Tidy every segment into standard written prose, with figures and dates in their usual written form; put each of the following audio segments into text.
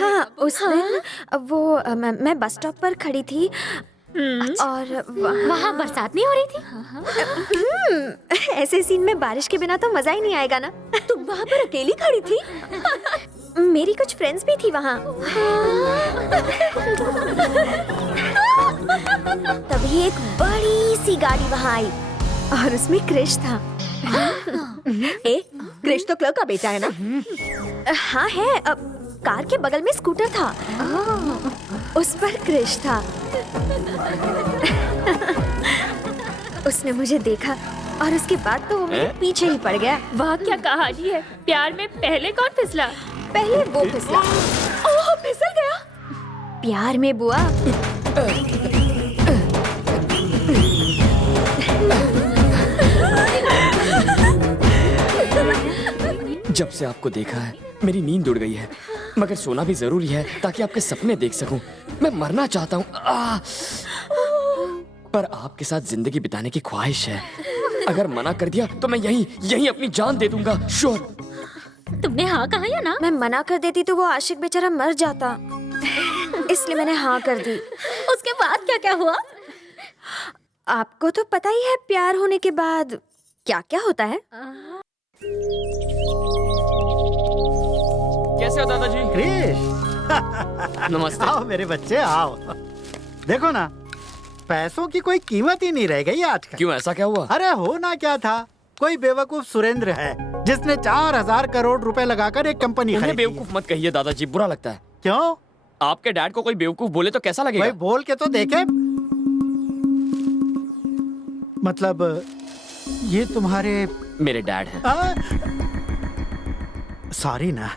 हाँ, उस दिन मैं बस स्टॉप पर खड़ी थी और वहाँ बरसात नहीं हो रही थी? ऐसे सीन में बारिश के बिना तो मजा ही नहीं आएगा ना। तुम वहाँ पर अकेली खड़ी थी? मेरी कुछ फ्रेंड्स भी थी वहाँ। तभी एक बड़ी सी गाड़ी वहाँ आई और उसमें क्रिश था। क्रिश तो क्लर्क का बेटा है ना? हाँ है। कार के बगल में स्कूटर था, उस पर क्रिश था। उसने मुझे देखा और उसके बाद तो वो मेरे पीछे ही पड़ गया। वाह क्या कहानी है। प्यार में पहले कौन फिसला? पहले वो फिसला। ओह, फिसल गया। प्यार में बुआ। जब से आपको देखा है मेरी नींद उड़ गई है, मगर सोना भी जरूरी है ताकि आपके सपने देख सकूं। मैं मरना चाहता हूँ पर आपके साथ जिंदगी बिताने की ख्वाहिश है। अगर मना कर दिया तो मैं यहीं अपनी जान दे दूंगा। श्योर। तुमने हाँ कहा या ना? मैं मना कर देती तो वो आशिक बेचारा मर जाता, इसलिए मैंने हाँ कर दी। उसके बाद क्या क्या हुआ? आपको तो पता ही है प्यार होने के बाद क्या क्या होता है। कैसे हो दादाजी? क्रिश, नमस्ते। आओ मेरे बच्चे आओ। देखो ना, पैसों की कोई कीमत ही नहीं रह गई आजकल। क्यों, ऐसा क्या हुआ? अरे होना क्या था, कोई बेवकूफ सुरेंद्र है जिसने 4,000 करोड़ रुपए लगाकर एक कंपनी उन्हें खरीदी। बेवकूफ मत कहिए दादाजी, बुरा लगता है। क्यों? आपके डैड को कोई बेवकूफ बोले तो कैसा लगेगा? भाई बोल के तो देखे। मतलब ये तुम्हारे मेरे डैड हैं। सॉरी ना।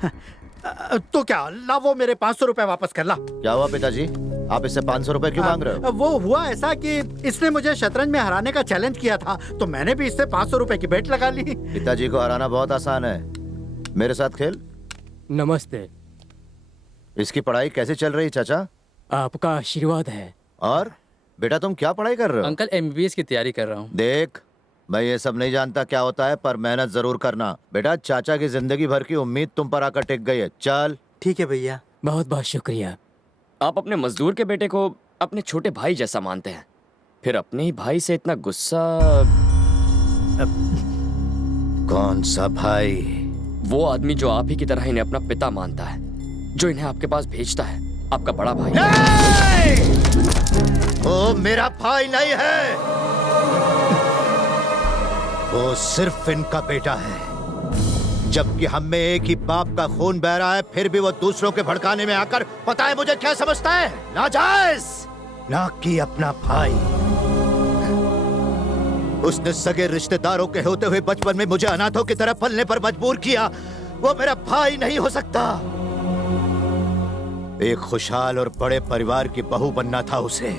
तो क्या ला, वो मेरे 500 रुपए वापस कर ला। क्या हुआ पिताजी, आप इससे 500 रुपए क्यों मांग रहे हो? वो हुआ ऐसा कि इसने मुझे शतरंज में हराने का चैलेंज किया था, तो मैंने भी इससे 500 रुपए की बेट लगा ली। पिताजी को हराना बहुत आसान है, मेरे साथ खेल। नमस्ते। इसकी पढ़ाई कैसी चल रही चाचा? आपका आशीर्वाद है। और बेटा तुम क्या पढ़ाई कर रहे हो? अंकल MBBS की तैयारी कर रहा हूँ। देख, मैं ये सब नहीं जानता क्या होता है, पर मेहनत जरूर करना। बेटा चाचा की जिंदगी भर की उम्मीद तुम पर आकर टिक गई है। चल। ठीक है भैया। बहुत बहुत शुक्रिया। आप अपने मजदूर के बेटे को अपने छोटे भाई जैसा मानते हैं, फिर अपने ही भाई से इतना गुस्सा। कौन सा भाई? वो आदमी जो आप ही की तरह इन्हें अपना पिता मानता है, जो इन्हें आपके पास भेजता है, आपका बड़ा भाई। वो मेरा भाई नहीं है, वो सिर्फ इनका बेटा है। जबकि हम में एक ही बाप का खून बह रहा है, फिर भी वो दूसरों के भड़काने में आकर पता है मुझे क्या समझता है? नाजायज, ना कि अपना भाई। उसने सगे रिश्तेदारों के होते हुए बचपन में मुझे अनाथों की तरह पलने पर मजबूर किया। वो मेरा भाई नहीं हो सकता। एक खुशहाल और बड़े परिवार की बहू बनना था उसे,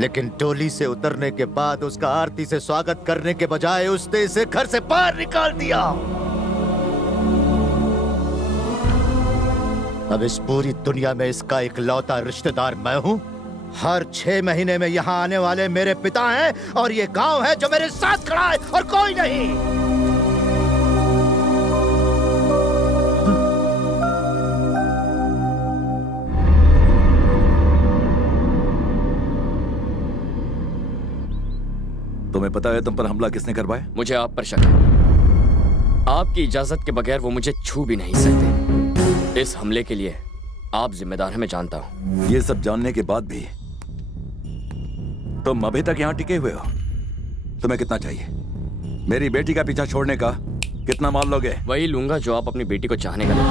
लेकिन डोली से उतरने के बाद उसका आरती से स्वागत करने के बजाय उसने इसे घर से बाहर निकाल दिया। अब इस पूरी दुनिया में इसका इकलौता रिश्तेदार मैं हूँ। हर 6 महीने में यहाँ आने वाले मेरे पिता हैं और ये गांव है जो मेरे साथ खड़ा है और कोई नहीं। तुम्हें पता है तुम पर हमला किसने करवाया? मुझे आप पर शक है। आपकी इजाजत के बगैर वो मुझे छू भी नहीं सकते। इस हमले के लिए आप जिम्मेदार हैं, मैं जानता हूँ। ये सब जानने के बाद भी तुम अभी तक यहाँ टिके हुए हो। तुम्हें कितना चाहिए? मेरी बेटी का पीछा छोड़ने का कितना माल लोगे? वही लूंगा जो आप अपनी बेटी को चाहने का लेते।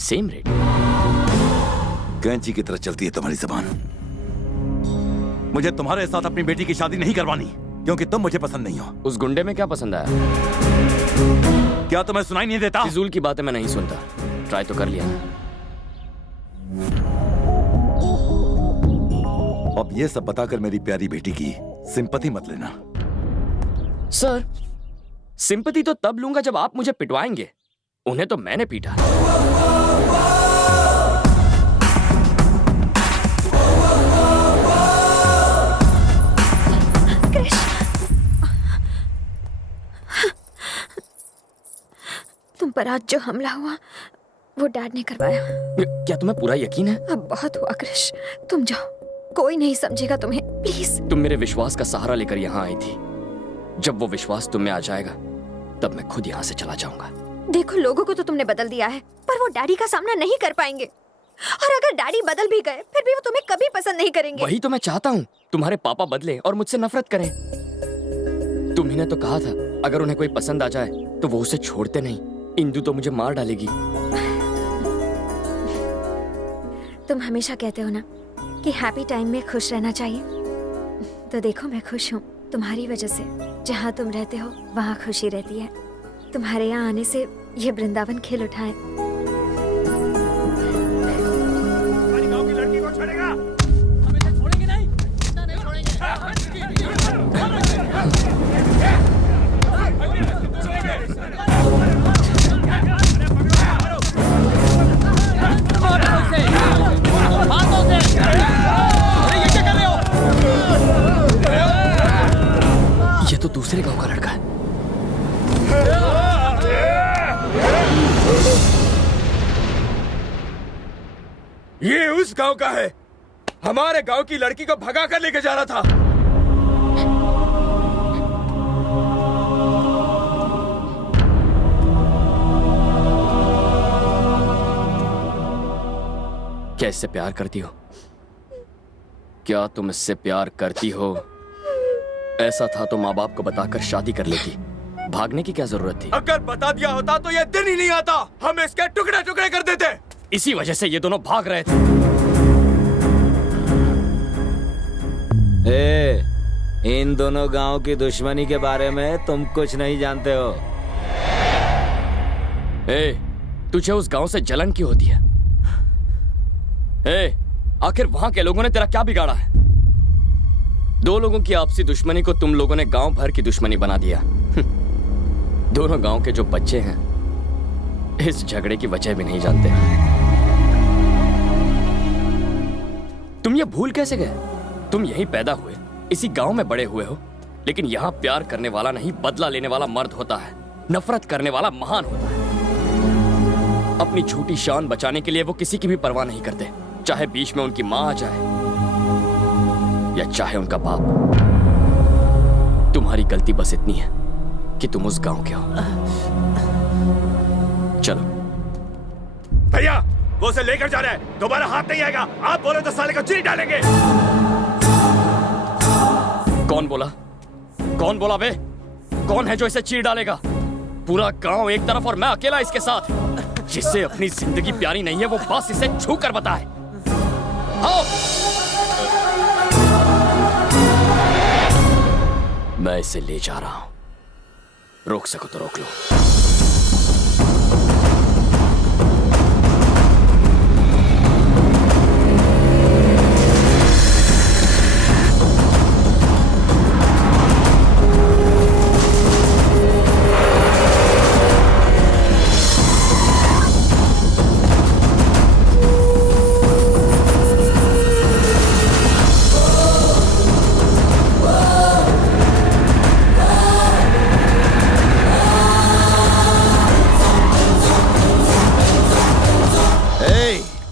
Same rate. कैंची की तरह चलती है तुम्हारी जबान। मुझे तुम्हारे साथ अपनी बेटी की शादी नहीं करवानी, क्योंकि तुम मुझे पसंद नहीं हो। उस गुंडे में क्या पसंद आया? क्या तुम्हें सुनाई नहीं देता? फिजूल की बातें मैं नहीं सुनता। ट्राई तो कर लिया। अब ये सब बताकर मेरी प्यारी बेटी की सिंपैथी मत लेना। सर, सिंपैथी तो तब लूंगा जब आप मुझे पिटवाएंगे। उन्हें तो मैंने पीटा। तुम पर आज जो हमला हुआ वो डैड ने करवाया। क्या तुम्हें पूरा यकीन है? अब बहुत हुआ क्रिश, तुम जाओ, कोई नहीं समझेगा तुम्हें, प्लीज। तुम मेरे विश्वास का सहारा लेकर यहाँ आई थी। जब वो विश्वास तुम में आ जाएगा तब मैं खुद यहाँ से चला जाऊंगा। देखो, लोगों को तो तुमने बदल दिया है, पर वो डैडी का सामना नहीं कर पाएंगे। और अगर डैडी बदल भी गए फिर भी वो तुम्हें कभी पसंद नहीं करेंगे। वही तो मैं चाहता हूँ, तुम्हारे पापा बदले और मुझसे नफरत करें। तुम्ही ने तो कहा था अगर उन्हें कोई पसंद आ जाए तो वो उसे छोड़ते नहीं। इंदु तो मुझे मार डालेगी। तुम हमेशा कहते हो ना कि हैप्पी टाइम में खुश रहना चाहिए, तो देखो मैं खुश हूँ तुम्हारी वजह से। जहाँ तुम रहते हो वहाँ खुशी रहती है। तुम्हारे यहाँ आने से ये वृंदावन खिल उठा है। गांव की लड़की को छोड़ेगा? ये तो दूसरे गांव का लड़का है। ये उस गांव का है। हमारे गांव की लड़की को भगा कर लेके जा रहा था। क्या इससे प्यार करती हो? क्या तुम इससे प्यार करती हो? ऐसा था तो माँ बाप को बताकर शादी कर लेती। भागने की क्या जरूरत थी? अगर बता दिया होता तो ये दिन ही नहीं आता। हम इसके टुकड़े टुकड़े कर देते। इसी वजह से ये दोनों भाग रहे थे। इन दोनों गांव की दुश्मनी के बारे में तुम कुछ नहीं जानते हो। तुझे उस गांव से जलन क्यों होती है? आखिर वहां के लोगों ने तेरा क्या बिगाड़ा है? दो लोगों की आपसी दुश्मनी को तुम लोगों ने गांव भर की दुश्मनी बना दिया। दोनों गांव के जो बच्चे हैं इस झगड़े की वजह भी नहीं जानते। तुम ये भूल कैसे गए? तुम यहीं पैदा हुए, इसी गांव में बड़े हुए हो, लेकिन यहां प्यार करने वाला नहीं बदला लेने वाला मर्द होता है। नफरत करने वाला महान होता है। अपनी झूठी शान बचाने के लिए वो किसी की भी परवाह नहीं करते, चाहे बीच में उनकी मां आ जाए या चाहे उनका बाप। तुम्हारी गलती बस इतनी है कि तुम उस गांव के हो। चलो। भैया, वो उसे लेकर जा रहा है। दोबारा हाथ नहीं आएगा। आप बोले तो साले को चीर डालेंगे। कौन बोला? कौन बोला बे? कौन है जो इसे चीर डालेगा? पूरा गांव एक तरफ और मैं अकेला इसके साथ। जिससे अपनी जिंदगी प्यारी नहीं है वो बस इसे छू कर बताए। आओ। मैं इसे ले जा रहा हूं। रोक सको तो रोक लो।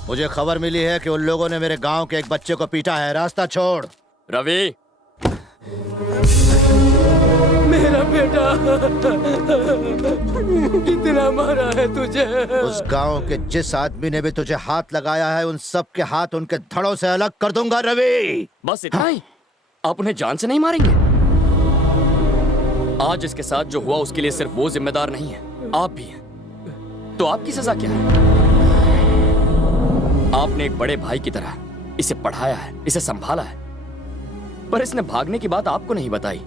मुझे खबर मिली है कि उन लोगों ने मेरे गांव के एक बच्चे को पीटा है। रास्ता छोड़। रवि, मेरा बेटा कितना मारा है तुझे। उस गांव के जिस आदमी ने भी तुझे हाथ लगाया है उन सब के हाथ उनके धड़ों से अलग कर दूंगा रवि। बस इतना ही? आप उन्हें जान से नहीं मारेंगे? आज इसके साथ जो हुआ उसके लिए सिर्फ वो जिम्मेदार नहीं है, आप भी हैं। तो आपकी सजा क्या है? आपने एक बड़े भाई की तरह इसे पढ़ाया है, इसे संभाला है, पर इसने भागने की बात आपको नहीं बताई।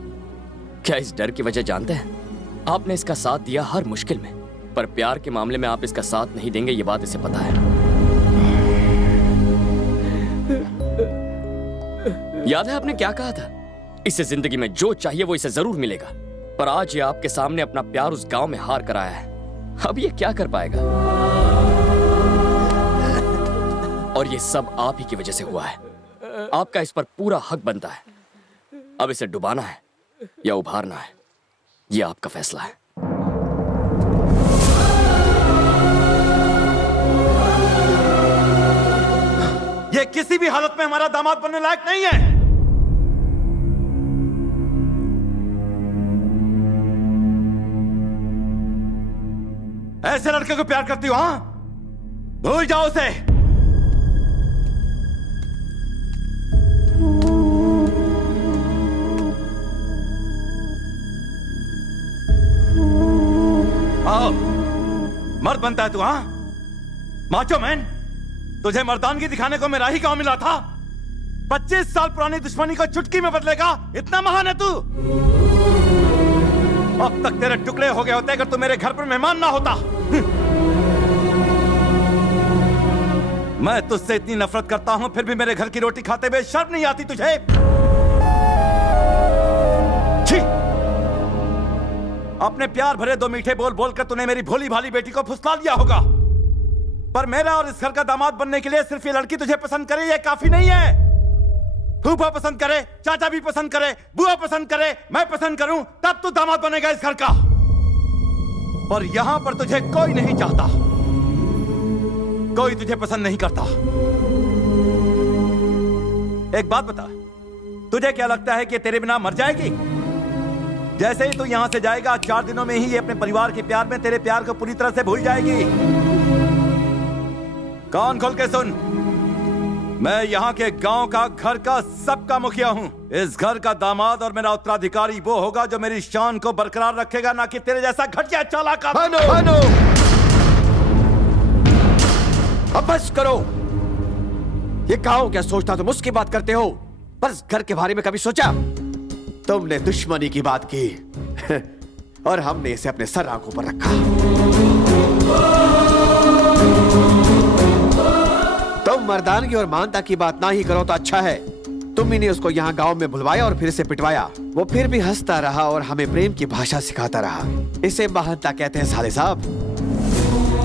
क्या इस डर की वजह जानते हैं? आपने इसका साथ दिया हर मुश्किल में, पर प्यार के मामले में आप इसका साथ नहीं देंगे, ये बात इसे पता है। याद है आपने क्या कहा था? इसे जिंदगी में जो चाहिए वो इसे जरूर मिलेगा। पर आज ये आपके सामने अपना प्यार उस गांव में हार कर आया है। अब ये क्या कर पाएगा? और ये सब आप ही की वजह से हुआ है। आपका इस पर पूरा हक बनता है। अब इसे डुबाना है या उभारना है, ये आपका फैसला है। किसी भी हालत में हमारा दामाद बनने लायक नहीं है। ऐसे लड़के को प्यार करती हो? हाँ, भूल जाओ उसे। आओ, मर्द बनता है तू? हाँ, माचो मैन। तुझे मर्दानगी दिखाने को मेरा ही गांव मिला था। 25 साल पुरानी दुश्मनी को चुटकी में बदलेगा, इतना महान है तू? अब तक तेरे टुकड़े हो गए होते अगर तू मेरे घर पर मेहमान ना होता। मैं तुझसे इतनी नफरत करता हूं, फिर भी मेरे घर की रोटी खाते हुए शर्म नहीं आती तुझे? छी! अपने प्यार भरे दो मीठे बोल बोलकर तूने मेरी भोली भाली बेटी को फुसला लिया होगा, पर मेरा और इस घर का दामाद बनने के लिए सिर्फ ये लड़की तुझे पसंद करे ये काफी नहीं है। फूफा पसंद करे, चाचा भी पसंद करे, बुआ पसंद करे, मैं पसंद करूं, तब तू दामाद बनेगा इस घर का। और यहां पर तुझे कोई नहीं चाहता, कोई तुझे पसंद नहीं करता। एक बात बता, तुझे क्या लगता है कि तेरे बिना मर जाएगी? जैसे ही तू यहां से जाएगा 4 दिनों में ही ये अपने परिवार के प्यार में तेरे प्यार को पूरी तरह से भूल जाएगी। कान खोल के सुन, मैं यहाँ के गांव का, घर का, सबका मुखिया हूँ। इस घर का दामाद और मेरा उत्तराधिकारी वो होगा जो मेरी शान को बरकरार रखेगा, ना कि तेरे जैसा घटिया चालाक। भानु, अब बस करो। ये गांव क्या सोचता, तुम उसकी बात करते हो, पर इस घर के बारे में कभी सोचा? तुमने दुश्मनी की बात की और हमने इसे अपने सर आंखों पर रखा। तुम मर्दानगी और मानता की बात ना ही करो तो अच्छा है। तुम ही ने उसको यहाँ गांव में बुलवाया और फिर इसे पिटवाया। वो फिर भी हंसता रहा और हमें प्रेम की भाषा सिखाता रहा। इसे महानता कहते हैं साले साहब।